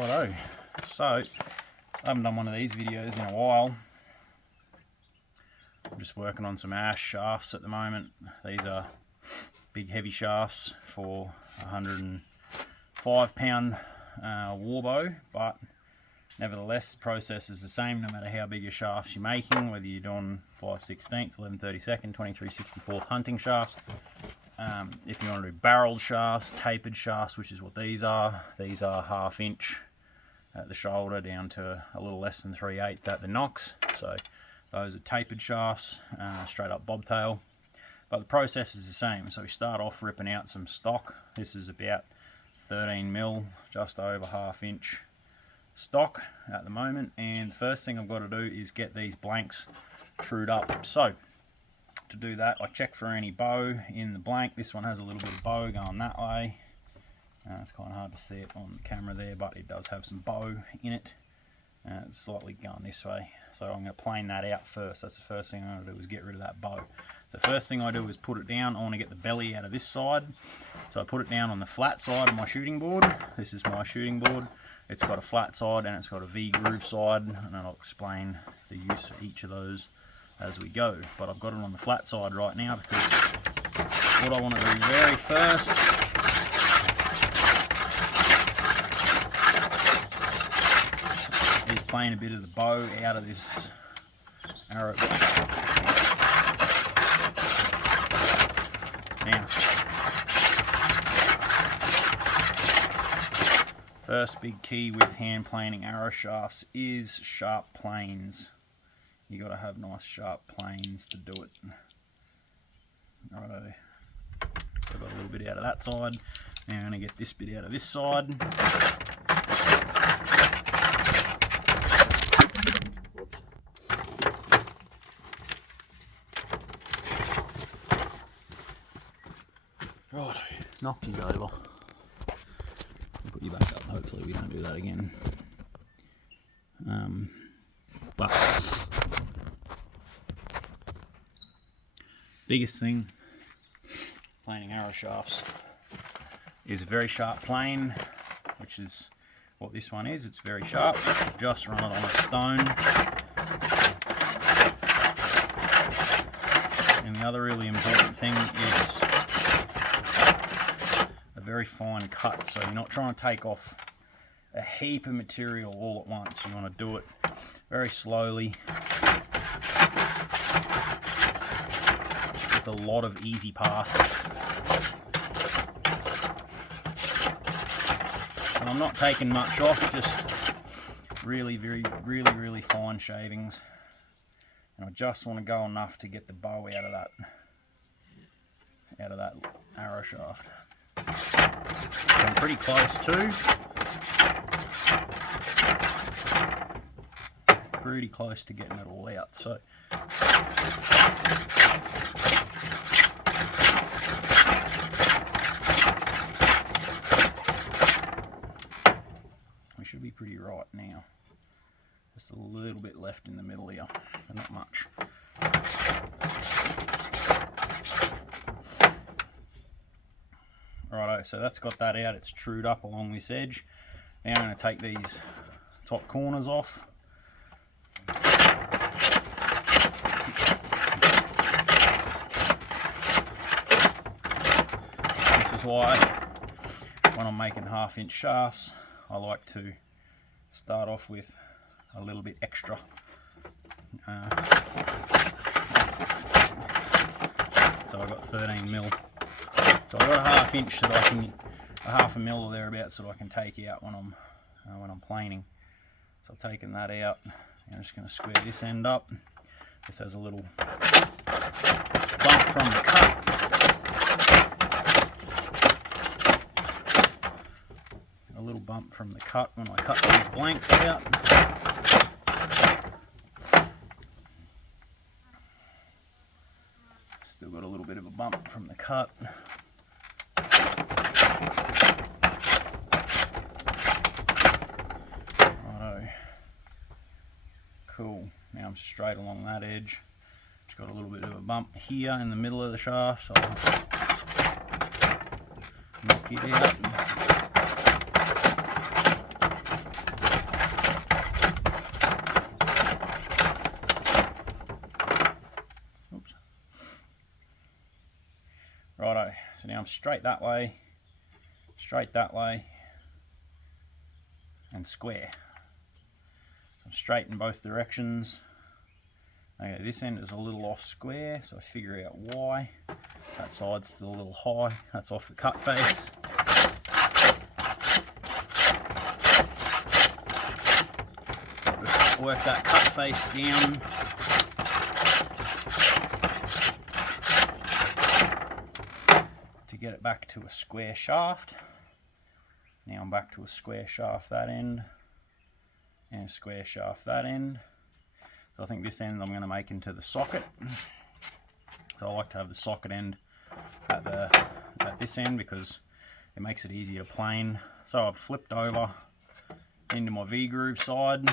Righto, so I haven't done one of these videos in a while. I'm just working on some ash shafts at the moment. These are big heavy shafts for 105 pound warbow, but nevertheless the process is the same no matter how big your shafts you're making, whether you're doing 5/16, 11/32, 23/64 hunting shafts. If you want to do barreled shafts, tapered shafts, which is what these are 1/2 inch at the shoulder down to a little less than 3/8 at the nocks. So those are tapered shafts, straight up bobtail. But the process is the same. So we start off ripping out some stock. This is about 13 mil, just over 1/2 inch stock at the moment. And the first thing I've got to do is get these blanks trued up. So to do that, I check for any bow in the blank. This one has a little bit of bow going that way. It's kind of hard to see it on the camera there, but it does have some bow in it. It's slightly going this way. So I'm going to plane that out first. That's the first thing I'm going to do, is get rid of that bow. The first thing I do is put it down. I want to get the belly out of this side. So I put it down on the flat side of my shooting board. This is my shooting board. It's got a flat side and it's got a V-groove side, and I'll explain the use of each of those as we go. But I've got it on the flat side right now because what I want to do very first is plane a bit of the bow out of this arrow blank. Now, first big key with hand planing arrow shafts is sharp planes. You got to have nice sharp planes to do it. Righto. So I've got a little bit out of that side. Now I'm going to get this bit out of this side. Righto, knocked you over. Put you back up. Hopefully we don't do that again. But biggest thing planing arrow shafts is a very sharp plane, which is what this one is. It's very sharp. Just run it on a stone. And the other really important thing is a very fine cut, so you're not trying to take off a heap of material all at once. You want to do it very slowly with a lot of easy passes. And I'm not taking much off, just really fine shavings. And I just want to go enough to get the bow out of that arrow shaft. I'm pretty close too. Pretty close to getting it all out. So we should be pretty right now. Just a little bit left in the middle here, but not much. Righto, so that's got that out. It's trued up along this edge. Now I'm going to take these top corners off. This is why when I'm making 1/2 inch shafts, I like to start off with a little bit extra. So I've got 13 mil. So I've got a 1/2 inch that I can, a 1/2 mil or thereabouts, that I can take out when I'm planing. So I've taken that out. I'm just going to square this end up. This has a little bump from the cut. A little bump from the cut when I cut these blanks out. Still got a little bit of a bump from the cut. Righto. Cool. Now I'm straight along that edge. Just got a little bit of a bump here in the middle of the shaft, so I'll knock it out. So now I'm straight that way, and square. So I'm straight in both directions. Okay, this end is a little off square, so I figure out why. That side's still a little high, that's off the cut face. Just work that cut face down. To get it back to a square shaft. Now I'm back to a square shaft that end, and a square shaft that end. So I think this end I'm going to make into the socket. So I like to have the socket end at this end because it makes it easier to plane. So I've flipped over into my V-groove side.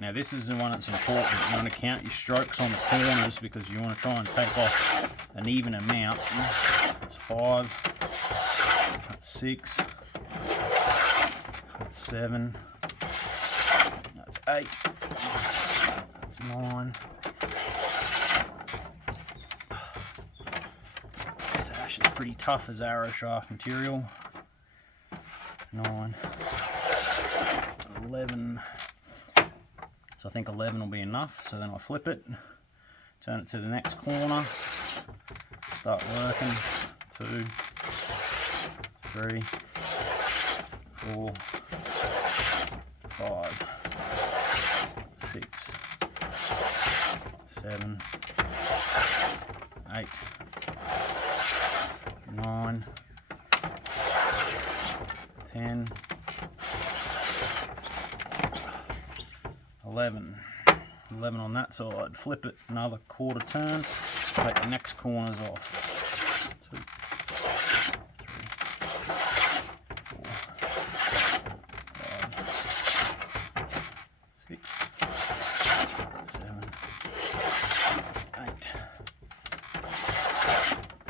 Now this is the one that's important. You want to count your strokes on the corners because you want to try and take off an even amount. That's 5, that's 6, that's 7, that's 8, that's 9. This ash is pretty tough as arrow shaft material. 9, 11. So I think 11 will be enough. So then I flip it, turn it to the next corner, start working. 2, 3, 4, 5, 6, 7, 8, 9, 10, 11 on that side. Flip it another quarter turn, take the next corners off. 2, 3, 4, 5, 6, 7, 8,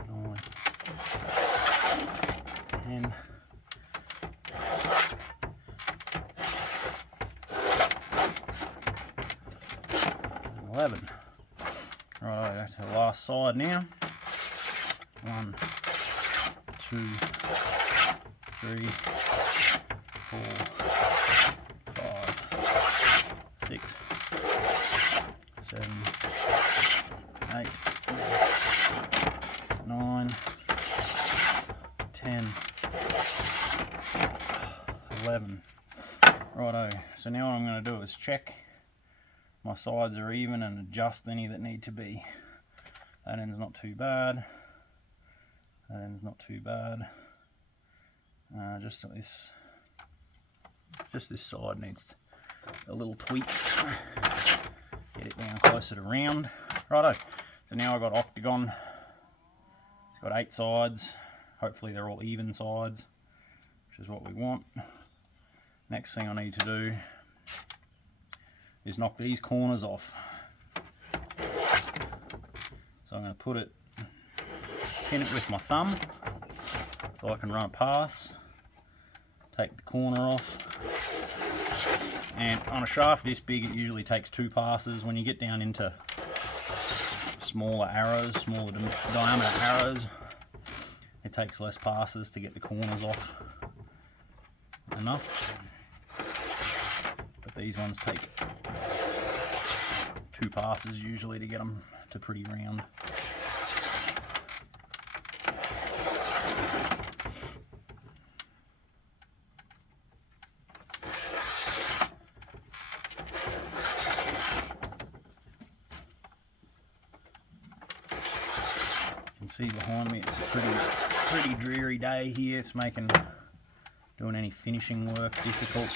9, 10, 11. Right, to the last side now. 1, 2, 3, 4, 5, 6, 7, 8, 9, 10, 11. Righto, so now what I'm going to do is check my sides are even and adjust any that need to be. That end's not too bad. That end's not too bad. Just this side needs a little tweak. Get it down closer to round. Righto. So now I've got octagon. It's got 8 sides. Hopefully they're all even sides, which is what we want. Next thing I need to do is knock these corners off. So I'm going to pin it with my thumb so I can run a pass, take the corner off, and on a shaft this big it usually takes 2 passes. When you get down into smaller arrows, smaller diameter arrows, it takes less passes to get the corners off enough, but these ones take 2 passes usually to get them to pretty round. You can see behind me it's a pretty dreary day here. It's making doing any finishing work difficult.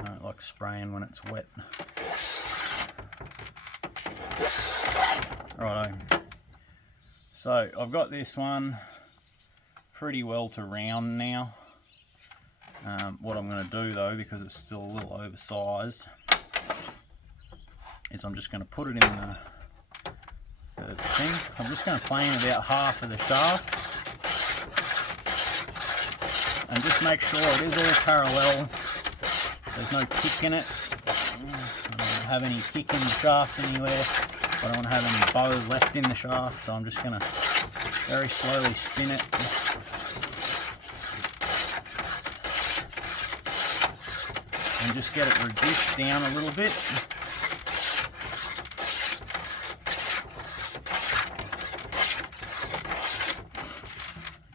I don't like spraying when it's wet. Righto. So I've got this one pretty well to round now. What I'm going to do though, because it's still a little oversized, is I'm just going to put it in the thing. I'm just going to plane about half of the shaft and just make sure it is all parallel There's no kick in it. I don't have any kick in the shaft anywhere. I don't want to have any bow left in the shaft, so I'm just going to very slowly spin it. And just get it reduced down a little bit.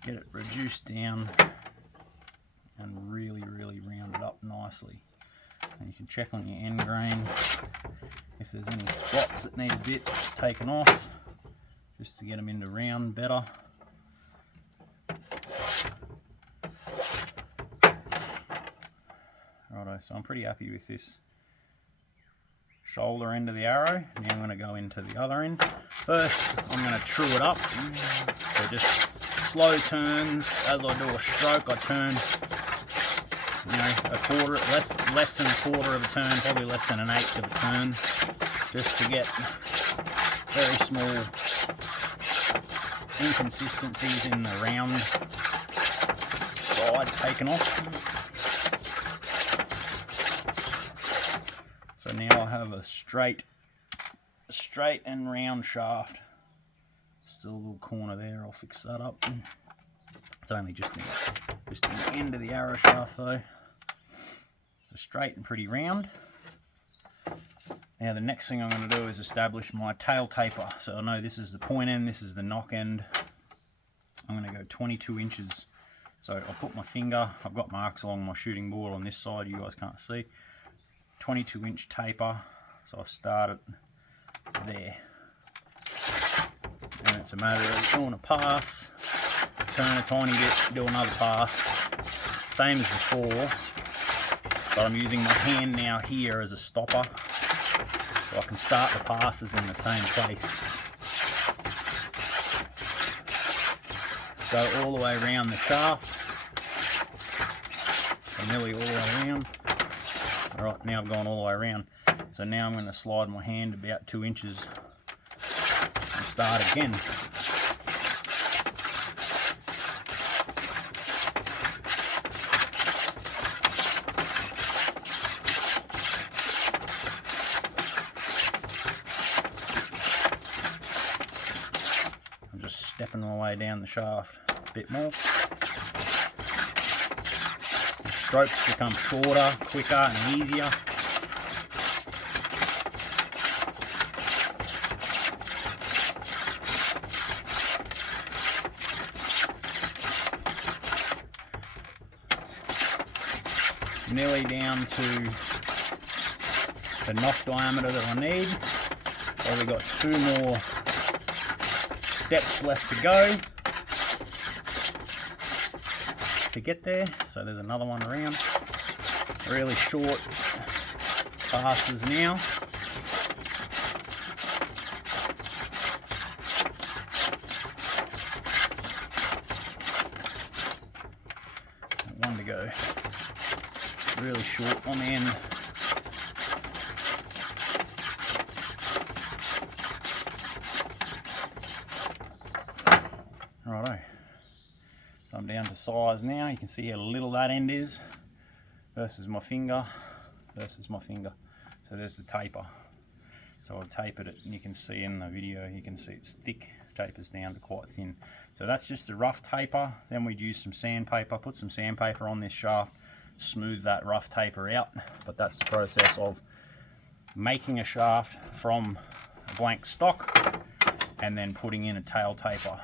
Get it reduced down and really round it up nicely. And you can check on your end grain if there's any spots that need a bit taken off, just to get them into round better. Righto, so I'm pretty happy with this shoulder end of the arrow. Now I'm going to go into the other end. First, I'm going to true it up. So just slow turns. As I do a stroke, I turn, you know, a quarter, less than a quarter of a turn, probably less than an eighth of a turn, just to get very small inconsistencies in the round side taken off. So now I have a straight and round shaft. Still a little corner there, I'll fix that up. It's only just the end of the arrow shaft though. So straight and pretty round. Now the next thing I'm going to do is establish my tail taper. So I know this is the point end, this is the knock end. I'm going to go 22 inches. So I'll put my finger, I've got marks along my shooting board on this side, you guys can't see. 22 inch taper, so I start it there. And it's a matter of doing a pass, turn a tiny bit, do another pass, same as before, but I'm using my hand now here as a stopper, so I can start the passes in the same place. Go all the way around the shaft, so nearly all the way around. Alright, now I've gone all the way around, so now I'm going to slide my hand about 2 inches and start again. I'm just stepping my way down the shaft a bit more. Strokes become shorter, quicker and easier. Nearly down to the knock diameter that I need. Probably got 2 more steps left to go to get there, so there's another one around. Really short passes now. One to go. Really short on the end. Righto. So I'm down to size now. You can see how little that end is versus my finger. So there's the taper. So I've tapered it, and you can see in the video, you can see it's thick, tapers down to quite thin. So that's just a rough taper. Then we'd use some sandpaper, put some sandpaper on this shaft, smooth that rough taper out. But that's the process of making a shaft from a blank stock and then putting in a tail taper.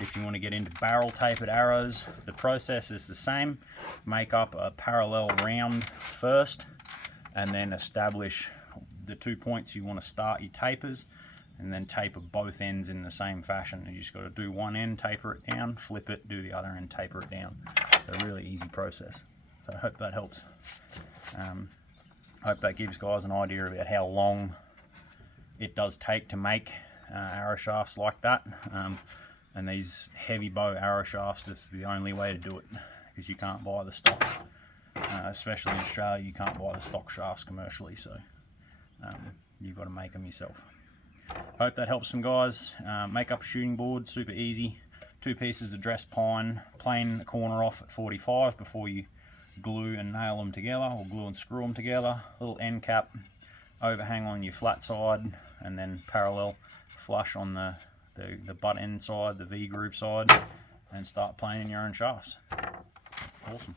If you want to get into barrel tapered arrows, the process is the same. Make up a parallel round first and then establish the 2 points you want to start your tapers, and then taper both ends in the same fashion. You just got to do one end, taper it down, flip it, do the other end, taper it down. It's a really easy process. So I hope that helps. I hope that gives guys an idea about how long it does take to make arrow shafts like that. And these heavy bow arrow shafts, that's the only way to do it, because you can't buy the stock, especially in Australia. You can't buy the stock shafts commercially, so you've got to make them yourself. Hope that helps some guys. Make up a shooting board, super easy. 2 pieces of dressed pine, plane the corner off at 45 before you glue and nail them together, or glue and screw them together. Little end cap overhang on your flat side, and then parallel flush on the butt end side, the V groove side, and start planing your own shafts. Awesome.